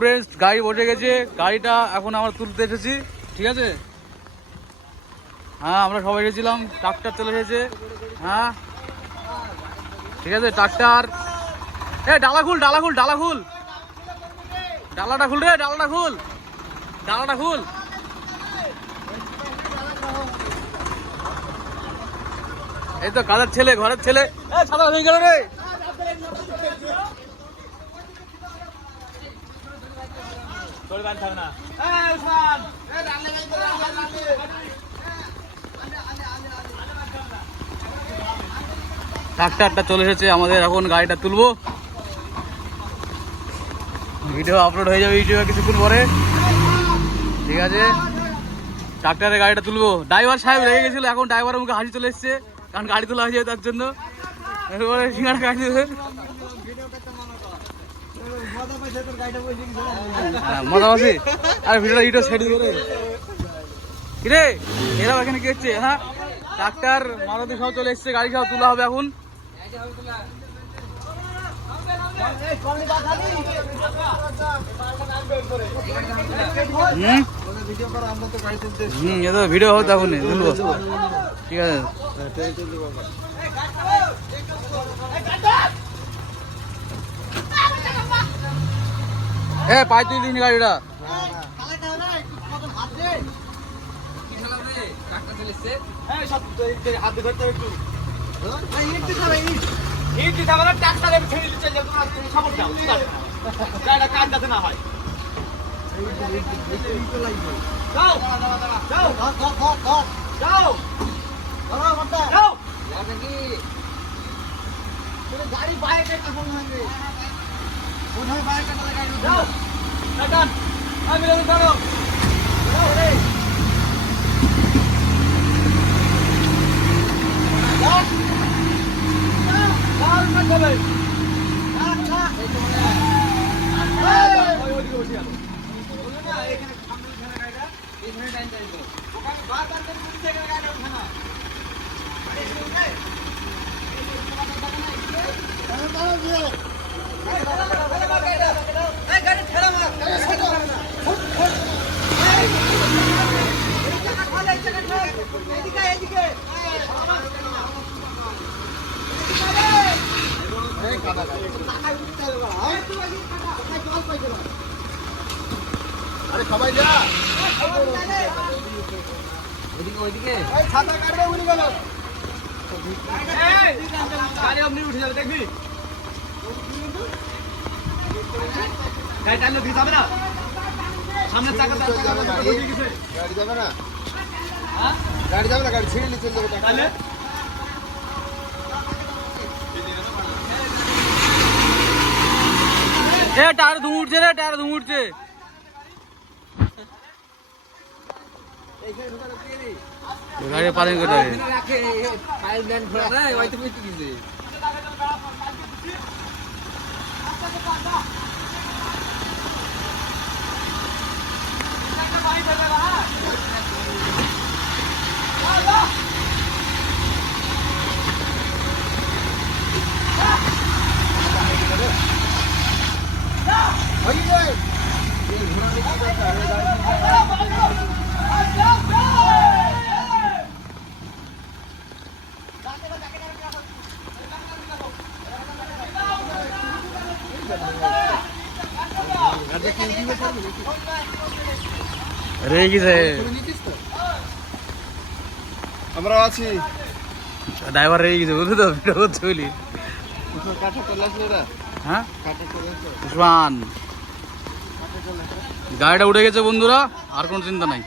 Friends, গাড়ি বসে গেছে। গাড়িটা এখন আমরা তুলতে এসেছি, ঠিক আছে। হ্যাঁ, আমরা সবাই এসেছিলাম, ট্রাক্টর চলে এসেছে। হ্যাঁ ঠিক আছে, ট্রাক্টর। ডালা খুল, ডালা খুল, ডালা খুল, ডালাটা খুল রে, ডালাটা খুল, ডালাটা খুল। এই তো কাজের ছেলে, ঘরের ছেলে। সাদা হয়ে গেল রে। ট্রাক্টরটা চলে এসেছে আমাদের, এখন গাড়িটা তুলবো। ভিডিও আপলোড হয়ে যাবে ইউটিউবে কিছুক্ষণ পরে, ঠিক আছে। ট্রাক্টরের গাড়িটা তুলবো। ড্রাইভার সাহেব রেগে গেছিল, এখন ড্রাইভারের মুখে হাসি চলে এসছে, কারণ গাড়ি তোলা হয়ে যাবে তার জন্য। এরপরে সিঙ্গাড়া গাড়ি দেবে, মজা পাচ্ছি। আর ভিডিওটা ইউটিউব ছেড়ে দিবে কিরে। এরা এখানে কি হচ্ছে? হ্যাঁ, ট্রাক্টর মারুতি সব চলে এসছে, গাড়ি সব তোলা হবে এখন। ভিডিও হতো এখন, তুলবো, ঠিক আছে। পাই তুই দিন গাড়িটা। গাড়ি বাইরে আরে সবাই যা ওইদিকে, ওইদিকে ছাতা কাটবে, উড়ে গেল গাড়ি। আপনি উঠে যাবে, দেখবি গাড়ি টানলে দিতে হবে না, সামনে চাকা গাড়ি যাবে না, গাড়ি যাবে না, গাড়ি ছিঁড়ে নিয়ে চলে যাবে তাহলে। টায়ার ধুম উঠছে রে, টায়ার ধুম উঠছে। গাড়ি পালন করতে হবে। আমরা আছি, ড্রাইভার রেগে গেছে, বুঝলি তো, ভিডিও করতে বলি। হ্যাঁ, উসমান গাড়িটা উঠে গেছে বন্ধুরা, আর কোনো চিন্তা নাই।